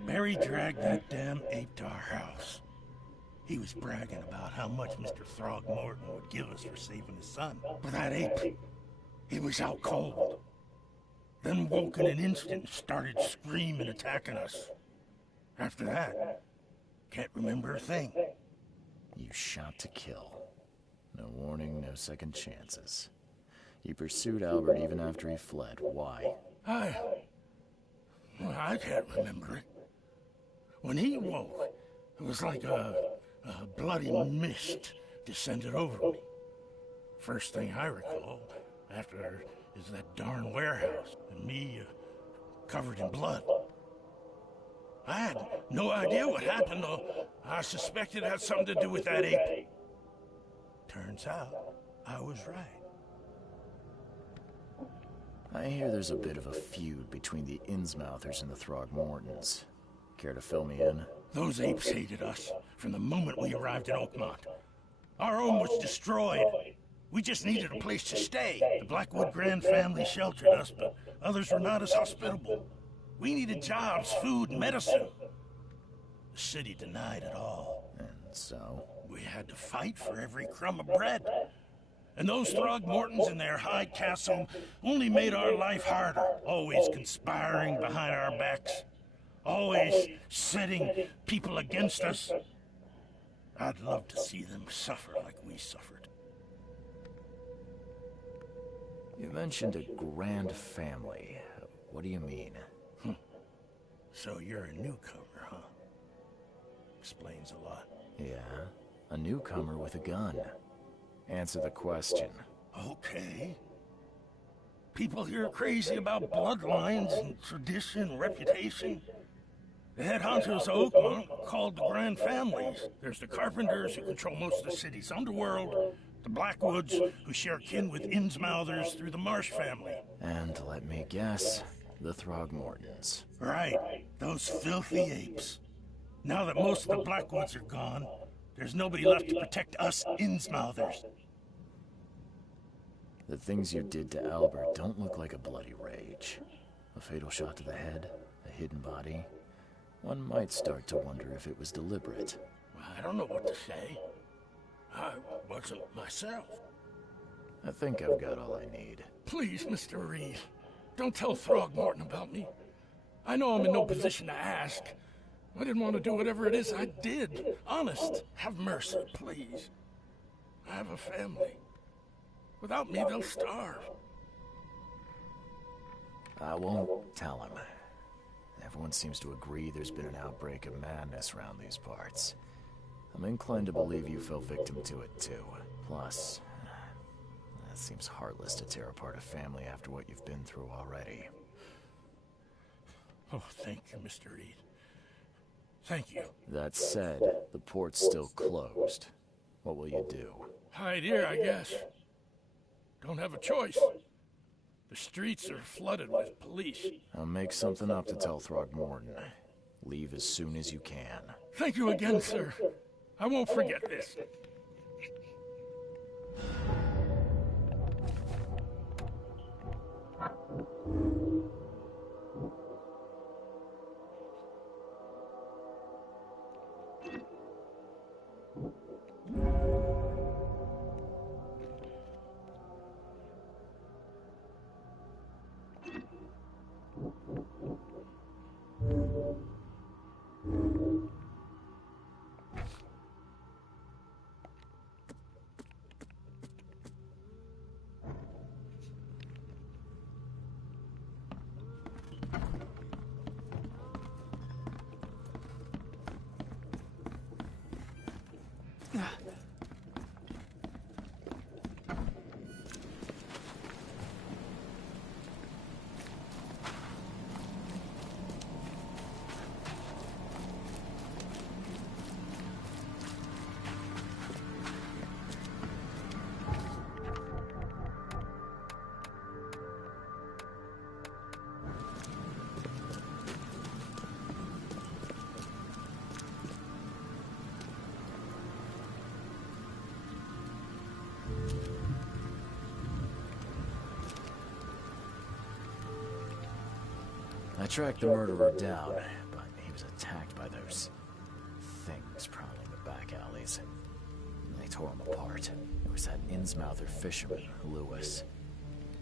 Barry dragged that damn ape to our house. He was bragging about how much Mr. Throgmorton would give us for saving his son. But that ape, he was out cold. Then woke in an instant and started screaming, attacking us. After that, can't remember a thing. You shot to kill. No warning, no second chances. You pursued Albert even after he fled. Why? I can't remember it. When he woke, it was like a bloody mist descended over me. First thing I recall after is that darn warehouse and me covered in blood. I had no idea what happened, though. I suspected it had something to do with that ape. Turns out, I was right. I hear there's a bit of a feud between the Innsmouthers and the Throgmortons. Care to fill me in? Those apes hated us from the moment we arrived in Oakmont. Our home was destroyed. We just needed a place to stay. The Blackwood Grand family sheltered us, but others were not as hospitable. We needed jobs, food, and medicine. The city denied it all. And so? We had to fight for every crumb of bread. And those Throgmortons in their high castle only made our life harder, always conspiring behind our backs, always setting people against us. I'd love to see them suffer like we suffered. You mentioned a grand family. What do you mean? So you're a newcomer, huh? Explains a lot. Yeah, a newcomer with a gun. Answer the question. Okay. People here are crazy about bloodlines and tradition and reputation. The head honchos of Oakmont called the Grand Families. There's the Carpenters, who control most of the city's underworld, the Blackwoods, who share kin with Innsmouthers through the Marsh family. And let me guess, the Throgmortons. Right, those filthy apes. Now that most of the Blackwoods are gone, there's nobody left to protect us Innsmouthers. The things you did to Albert don't look like a bloody rage. A fatal shot to the head, a hidden body. One might start to wonder if it was deliberate. I don't know what to say. I wasn't myself. I think I've got all I need. Please, Mr. Reed, don't tell Throgmorton about me. I know I'm in no position to ask. I didn't want to do whatever it is I did. Honest, have mercy, please. I have a family. Without me, they'll starve. I won't tell him. Everyone seems to agree there's been an outbreak of madness around these parts. I'm inclined to believe you fell victim to it too. Plus, it seems heartless to tear apart a family after what you've been through already. Oh, thank you, Mr. Reed. Thank you. That said, the port's still closed. What will you do? Hide here, I guess. Don't have a choice. The streets are flooded with police. I'll make something up to tell Throgmorton. Leave as soon as you can. Thank you again, sir. I won't forget this. I tracked the murderer down, but he was attacked by those things prowling the back alleys. They tore him apart. It was that Innsmouther fisherman, Lewis.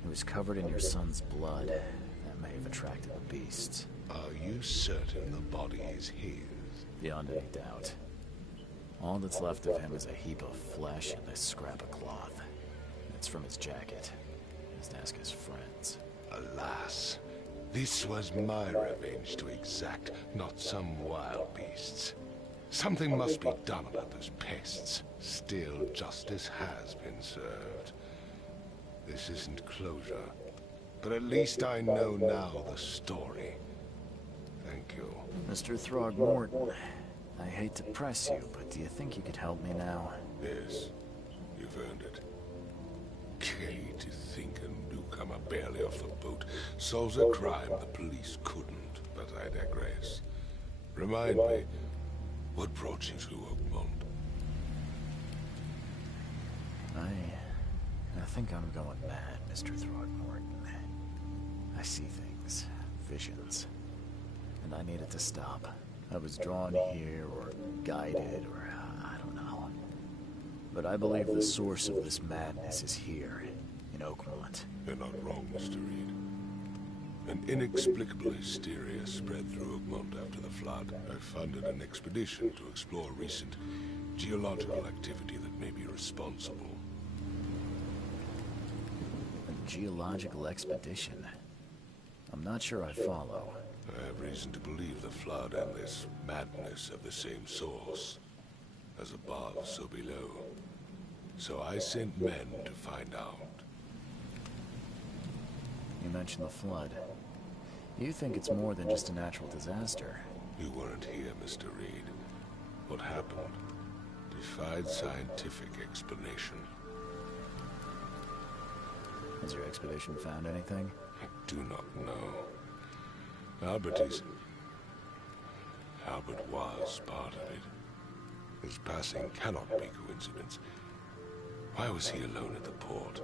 He was covered in your son's blood. That may have attracted the beasts. Are you certain the body is his? Beyond any doubt. All that's left of him is a heap of flesh and a scrap of cloth. It's from his jacket. Just ask his friends. Alas. This was my revenge to exact, not some wild beasts. Something must be done about those pests. Still, justice has been served. This isn't closure, but at least I know now the story. Thank you. Mr. Throgmorton, I hate to press you, but do you think you could help me now? Yes, you've earned it. Gay to think a newcomer barely off the boat solves a crime the police couldn't, but I digress. Remind me, what brought you to Oakmont? I think I'm going mad, Mr. Throgmorton. I see things, visions, and I needed to stop. I was drawn here, or guided, or I don't know. But I believe the source of this madness is here, in Oakmont. You're not wrong, Mr. Reed. An inexplicable hysteria spread through Oakmont after the flood. I funded an expedition to explore recent geological activity that may be responsible. A geological expedition? I'm not sure I follow. I have reason to believe the flood and this madness have the same source. As above, so below. So I sent men to find out. You mentioned the flood. You think it's more than just a natural disaster? You weren't here, Mr. Reed. What happened defied scientific explanation. Has your expedition found anything? I do not know. Albert was part of it. His passing cannot be coincidence. Why was he alone at the port?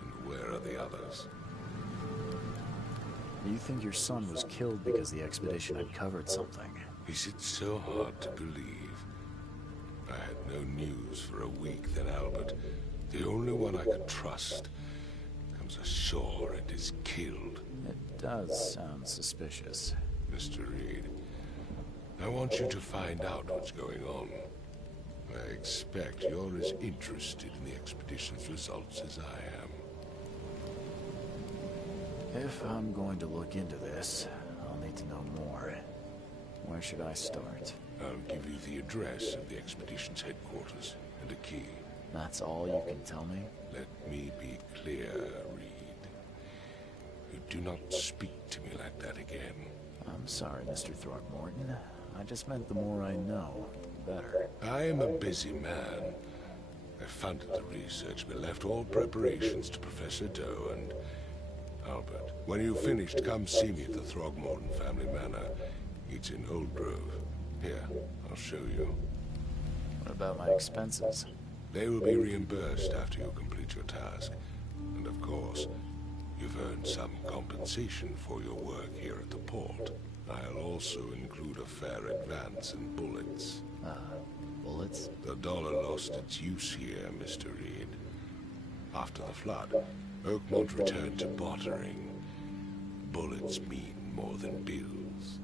And where are the others? You think your son was killed because the expedition uncovered something? Is it so hard to believe? I had no news for a week, then Albert, the only one I could trust, comes ashore and is killed. It does sound suspicious. Mr. Reed, I want you to find out what's going on. I expect you're as interested in the expedition's results as I am. If I'm going to look into this, I'll need to know more. Where should I start? I'll give you the address of the expedition's headquarters and a key. That's all you can tell me? Let me be clear, Reed. You do not speak to me like that again. I'm sorry, Mr. Throckmorton. I just meant the more I know, the better. I am a busy man. I funded the research, but left all preparations to Professor Doe and Albert. When you've finished, come see me at the Throgmorton family manor. It's in Old Grove. Here, I'll show you. What about my expenses? They will be reimbursed after you complete your task. And of course, you've earned some compensation for your work here at the port. I'll also include a fair advance in bullets. Bullets? The dollar lost its use here, Mr. Reed. After the flood, Oakmont returned to bartering. Bullets mean more than bills.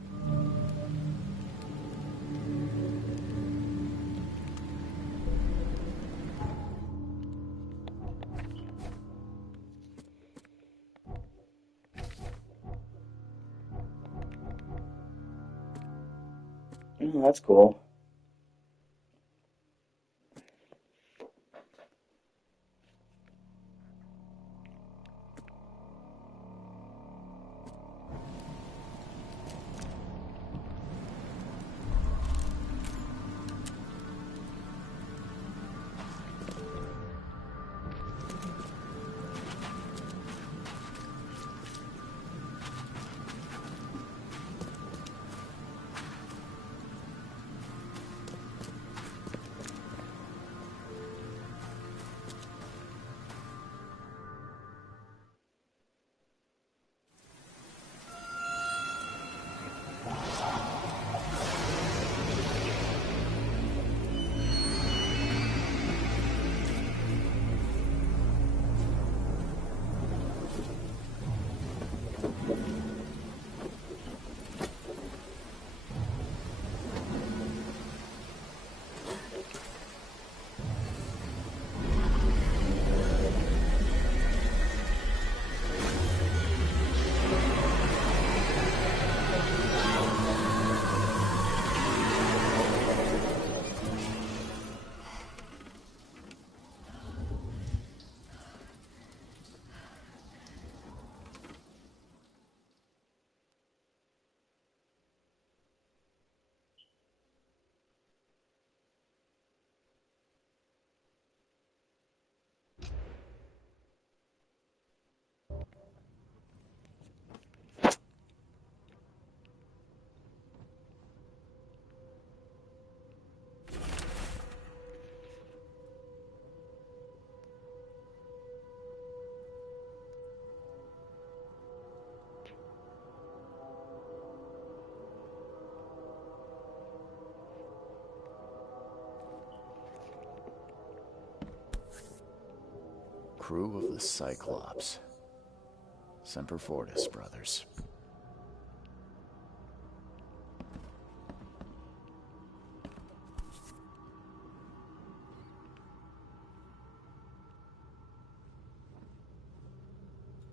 Oh, that's cool. Crew of the Cyclops. Semper Fortis, brothers.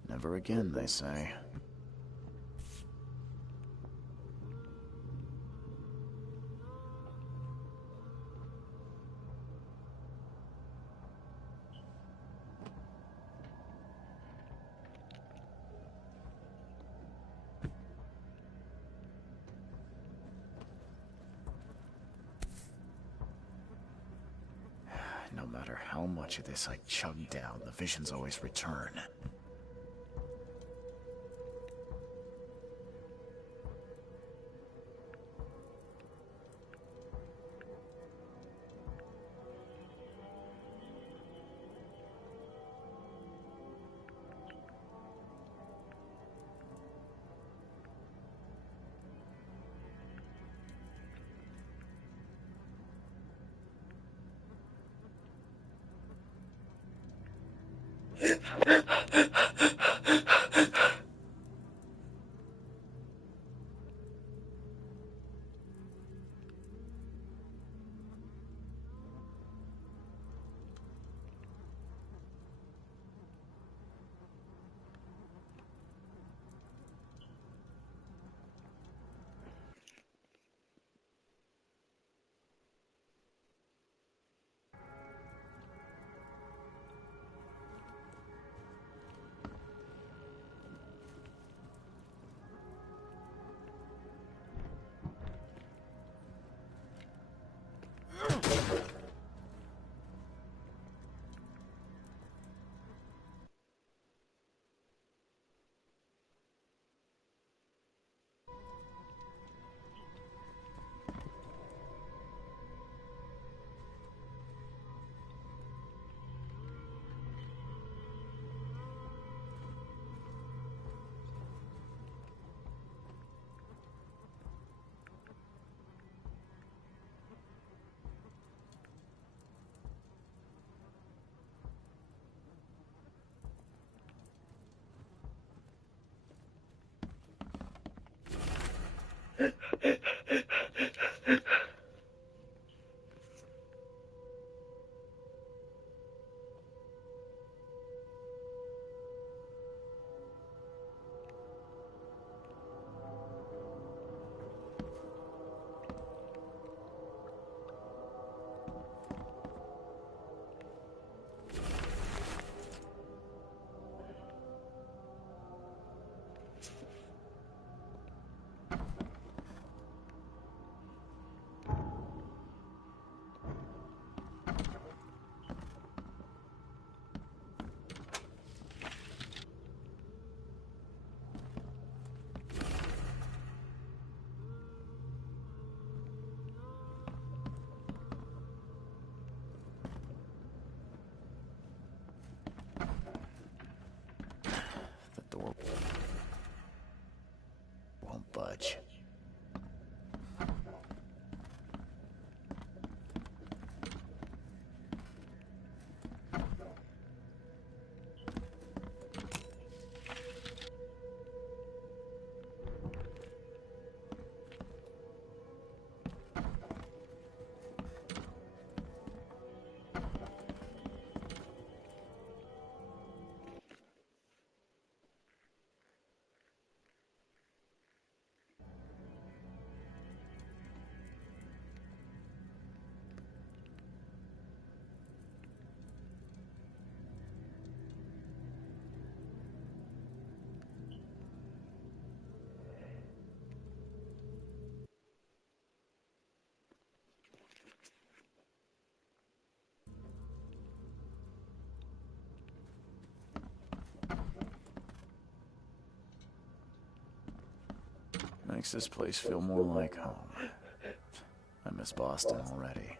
Never again, they say. No matter how much of this I chug down, the visions always return. The door won't budge. Makes this place feel more like home. I miss Boston already.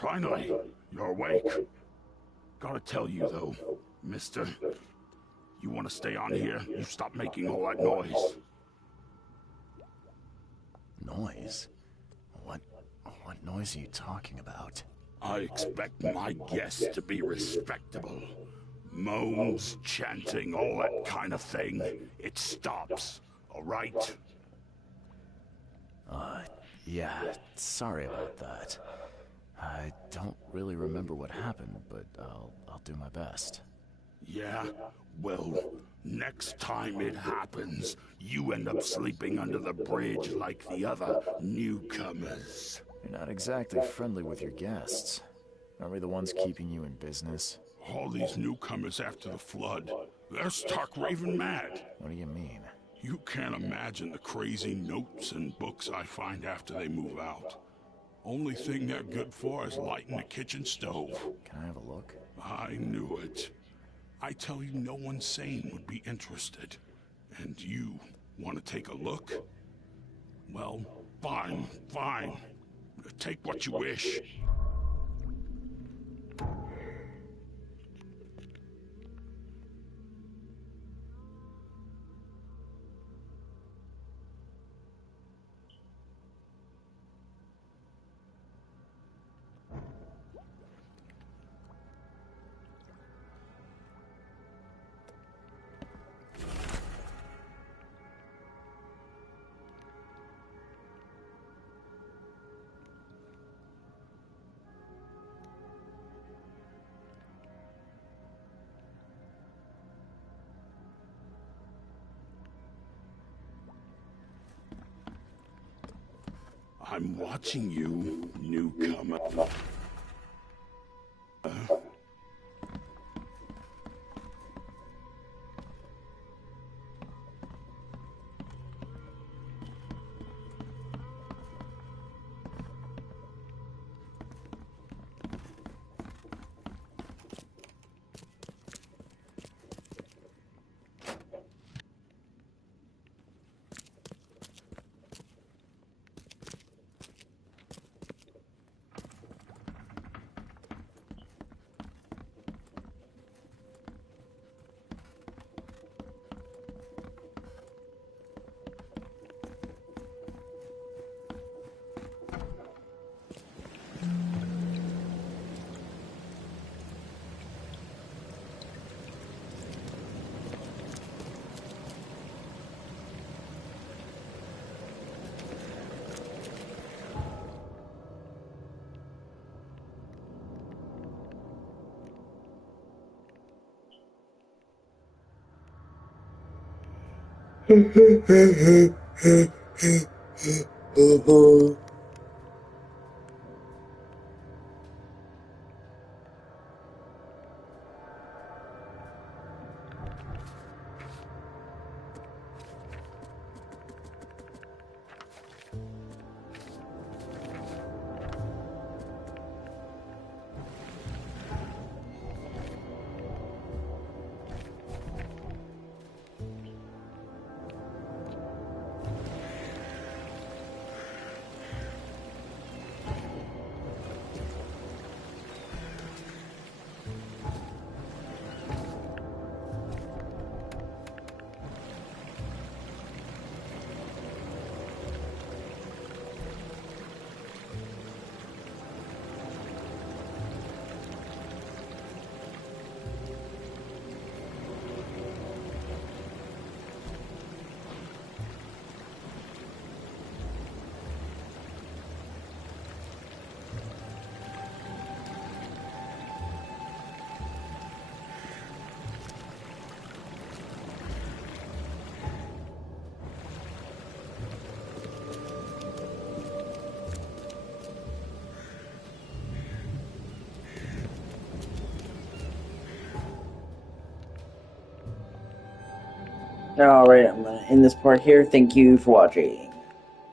Finally, you're awake. Gotta tell you, though, mister, you want to stay on here, you stop making all that noise. Noise? What noise are you talking about? I expect my guests to be respectable. Moans, chanting, all that kind of thing. It stops, all right? Yeah, sorry about that. I don't really remember what happened, but I'll do my best. Yeah? Well, next time it happens, you end up sleeping under the bridge like the other newcomers. You're not exactly friendly with your guests. Are we the ones keeping you in business? All these newcomers after the flood, they're stark raving mad. What do you mean? You can't imagine the crazy notes and books I find after they move out. Only thing they're good for is lighting the kitchen stove. Can I have a look? I knew it. I tell you, no one sane would be interested. And you want to take a look? Well, fine, fine. Take what you wish. I'm watching you, newcomer. Alright, I'm gonna end this part here. Thank you for watching.